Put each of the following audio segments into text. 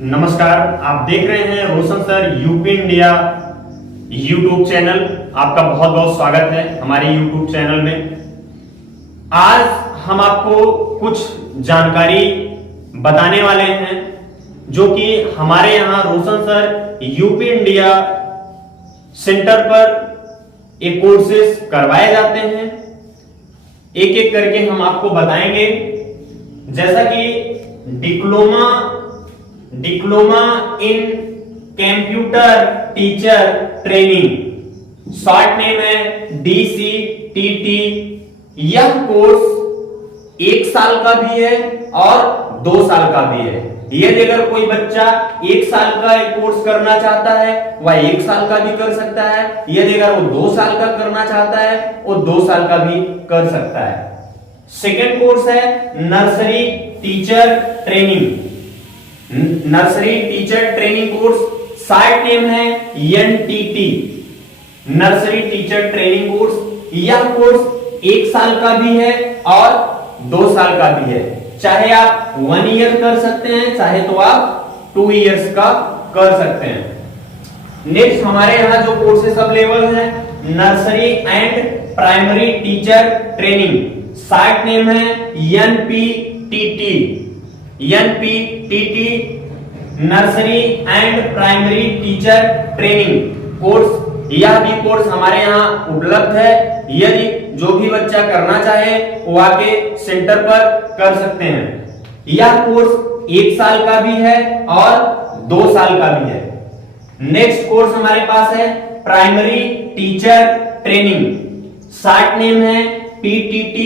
नमस्कार, आप देख रहे हैं Roshan sir UP India YouTube channel. आपका बहुत बहुत स्वागत है हमारे यूट्यूब चैनल में। आज हम आपको कुछ जानकारी बताने वाले हैं जो कि हमारे यहाँ रोशन सर यूपी इंडिया सेंटर पर एक कोर्सेस करवाए जाते हैं। एक एक करके हम आपको बताएंगे, जैसा कि diploma in computer teacher training, short name है DCTT। यह कोर्स 1 साल का भी है और 2 साल का भी है। यदि अगर कोई बच्चा 1 साल का कोर्स करना चाहता है वह 1 साल का भी कर सकता है। यदि अगर वो 2 साल का करना चाहता है वो 2 साल का भी कर सकता है। सेकेंड कोर्स है nursery teacher training. Nursery teacher training course, short name है NTT, nursery teacher training course. यह कोर्स 1 साल का भी है और 2 साल का भी है। चाहे आप 1 ईयर कर सकते हैं, चाहे तो आप 2 इयर्स का कर सकते हैं। नेक्स्ट हमारे यहाँ जो कोर्सेस अवेलेबल है, nursery and primary teacher training, short name है NPTT, nursery and primary teacher training course. यह भी कोर्स हमारे यहाँ उपलब्ध है। यदि जो भी बच्चा करना चाहे वो आके सेंटर पर कर सकते हैं। यह कोर्स 1 साल का भी है और 2 साल का भी है। नेक्स्ट कोर्स हमारे पास है primary teacher training, short name है PTT।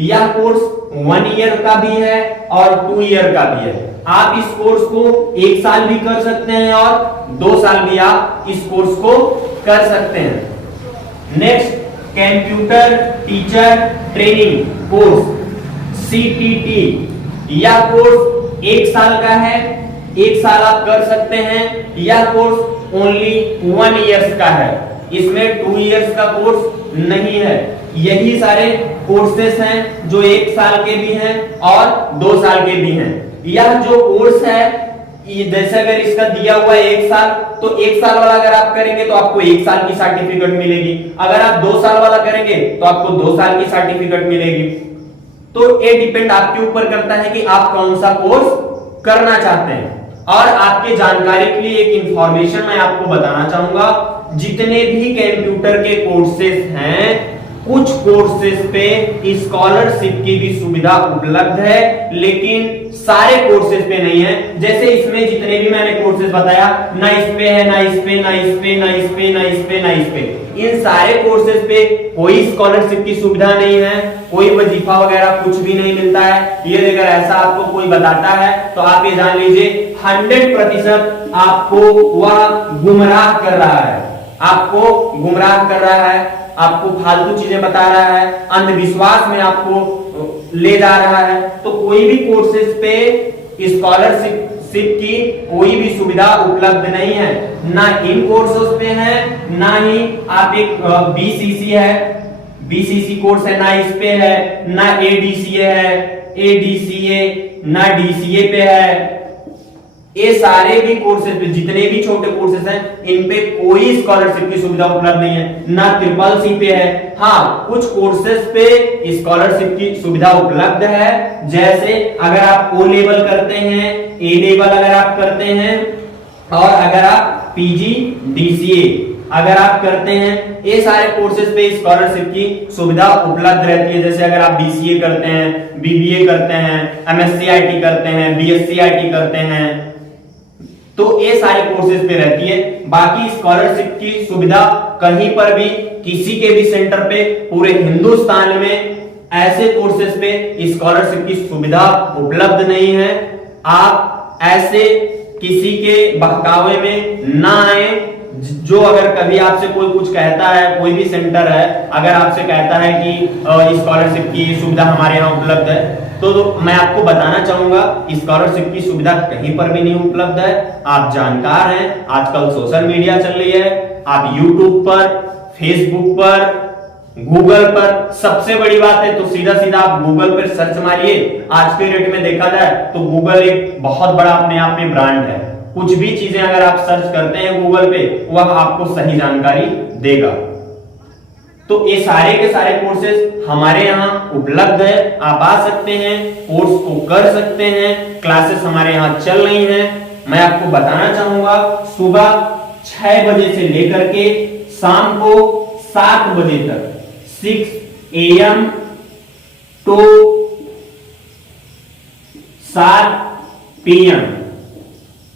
यह कोर्स 1 ईयर का भी है और 2 ईयर का भी है। आप इस कोर्स को 1 साल भी कर सकते हैं और 2 साल भी आप इस कोर्स को कर सकते हैं। Next computer teacher training course, CTT। यह कोर्स 1 साल का है, 1 साल आप कर सकते हैं। यह कोर्स ओनली 1 ईयर्स का है, इसमें 2 इयर्स का कोर्स नहीं है। यही सारे कोर्सेस हैं जो 1 साल के भी हैं और 2 साल के भी हैं। यह जो कोर्स है, जैसे अगर इसका दिया हुआ है 1 साल, तो 1 साल वाला अगर आप करेंगे तो आपको 1 साल की सर्टिफिकेट मिलेगी। अगर आप 2 साल वाला करेंगे तो आपको 2 साल की सर्टिफिकेट मिलेगी। तो ये डिपेंड आपके ऊपर करता है कि आप कौन सा कोर्स करना चाहते हैं। और आपके जानकारी के लिए एक इंफॉर्मेशन मैं आपको बताना चाहूंगा, जितने भी कंप्यूटर के कोर्सेस हैं, कुछ कोर्सेस पे स्कॉलरशिप की भी सुविधा उपलब्ध है, लेकिन सारे कोर्सेस पे नहीं है। जैसे इसमें जितने भी मैंने कोर्सेस बताया, ना इस पे है, ना इस पे, ना इस पे, ना इस पे, ना इस पे, ना इस पे। इन सारे कोर्सेस पे कोई स्कॉलरशिप की सुविधा नहीं है, कोई वजीफा वगैरह कुछ भी नहीं मिलता है। ये अगर ऐसा आपको कोई बताता है तो आप ये जान लीजिए 100% आपको वह गुमराह कर रहा है, आपको गुमराह कर रहा है, आपको फालतू चीजें बता रहा है, अंधविश्वास में आपको ले जा रहा है। तो कोई भी कोर्सेज पे स्कॉलरशिप की कोई भी सुविधा उपलब्ध नहीं है, ना इन कोर्सेज पे है, ना ही आप एक BCC है, BCC कोर्स है, ना इस पे है, ना ADCA है, ADCA ना DCA पे है। ये सारे भी कोर्सेज पे, जितने भी छोटे कोर्सेज हैं, इन पे कोई स्कॉलरशिप की सुविधा उपलब्ध नहीं है, ना CCC पे है। हाँ, कुछ कोर्सेज पे स्कॉलरशिप की सुविधा उपलब्ध है। जैसे अगर आप O लेवल करते हैं, A लेवल अगर आप करते हैं, और अगर आप PG DCA अगर आप करते हैं, ये सारे कोर्सेज पे स्कॉलरशिप की सुविधा उपलब्ध रहती है। जैसे अगर आप BCA करते हैं, BBA करते हैं, MSc IT करते हैं, BSc IT करते हैं, तो ये सारे कोर्सेज पे रहती है। बाकी स्कॉलरशिप की सुविधा कहीं पर भी, किसी के भी सेंटर पे, पूरे हिंदुस्तान में ऐसे कोर्सेज पे स्कॉलरशिप की सुविधा उपलब्ध नहीं है। आप ऐसे किसी के बहकावे में ना आए। जो अगर कभी आपसे कोई कुछ कहता है, कोई भी सेंटर है अगर आपसे कहता है कि स्कॉलरशिप की सुविधा हमारे यहाँ उपलब्ध है, तो मैं आपको बताना चाहूंगा स्कॉलरशिप की सुविधा कहीं पर भी नहीं उपलब्ध है। आप जानकार हैं, आजकल सोशल मीडिया चल रही है, आप यूट्यूब पर, फेसबुक पर गूगल पर सबसे बड़ी बात है तो सीधा सीधा आप गूगल पर सर्च मारिए। आज के डेट में देखा जाए तो गूगल एक बहुत बड़ा अपने आप में ब्रांड है। कुछ भी चीजें अगर आप सर्च करते हैं गूगल पे वह आपको सही जानकारी देगा। तो ये सारे के सारे कोर्सेज हमारे यहाँ उपलब्ध है, आप आ सकते हैं, कोर्स को कर सकते हैं। क्लासेस हमारे यहाँ चल रही हैं। मैं आपको बताना चाहूंगा सुबह 6 बजे से लेकर के शाम को 7 बजे तक 6 AM to 7 PM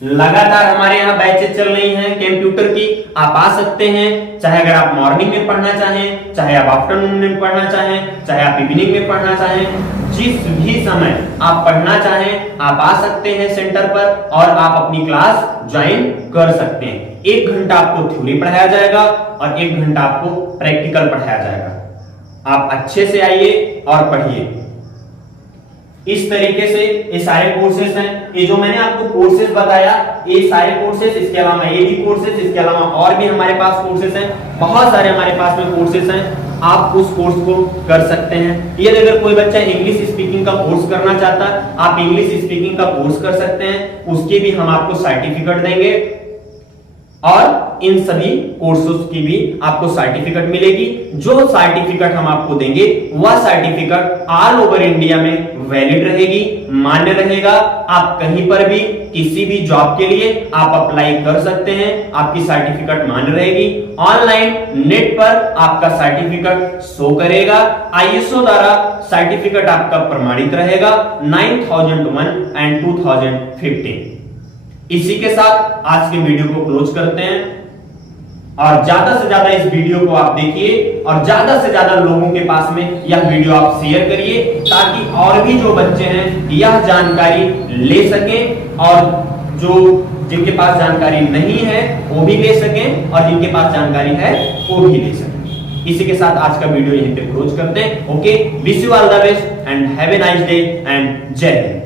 लगातार हमारे यहाँ बैचेस चल रही हैं कंप्यूटर की। आप आ सकते हैं, चाहे अगर आप मॉर्निंग में पढ़ना चाहें, चाहे आप आफ्टरनून में पढ़ना चाहें, चाहे आप इवनिंग में पढ़ना चाहें, जिस भी समय आप पढ़ना चाहें आप आ सकते हैं सेंटर पर और आप अपनी क्लास ज्वाइन कर सकते हैं। 1 घंटा आपको थ्योरी पढ़ाया जाएगा और 1 घंटा आपको प्रैक्टिकल पढ़ाया जाएगा। आप अच्छे से आइए और पढ़िए। इस तरीके से ये सारे कोर्सेज हैं। ये जो मैंने आपको कोर्सेज बताया ये सारे कोर्सेज, इसके अलावा ये भी कोर्सेज, इसके अलावा और भी हमारे पास कोर्सेज हैं। बहुत सारे हमारे पास में कोर्सेज हैं, आप उस कोर्स को कर सकते हैं। ये अगर कोई बच्चा इंग्लिश स्पीकिंग का कोर्स करना चाहता है आप इंग्लिश स्पीकिंग का कोर्स कर सकते हैं, उसके भी हम आपको सर्टिफिकेट देंगे और इन सभी कोर्सेज की भी आपको सर्टिफिकेट मिलेगी। जो सर्टिफिकेट हम आपको देंगे वह सर्टिफिकेट ऑल ओवर इंडिया में वैलिड रहेगी, मान्य रहेगा। आप कहीं पर भी किसी भी जॉब के लिए आप अप्लाई कर सकते हैं, आपकी सर्टिफिकेट मान्य रहेगी। ऑनलाइन नेट पर आपका सर्टिफिकेट शो करेगा। ISO द्वारा सर्टिफिकेट आपका प्रमाणित रहेगा 9001 एंड 2015। इसी के साथ आज के वीडियो को क्लोज करते हैं और ज्यादा से ज्यादा इस वीडियो को आप देखिए और ज्यादा से ज्यादा लोगों के पास में यह वीडियो आप शेयर करिए ताकि और भी जो बच्चे हैं यह जानकारी ले सकें और जो जिनके पास जानकारी नहीं है वो भी ले सकें और जिनके पास जानकारी है वो भी ले सकें। इसी के साथ आज का वीडियो यहीं पे क्लोज करते हैं। Okay, wish you all the best and have a nice day and जय हिंद।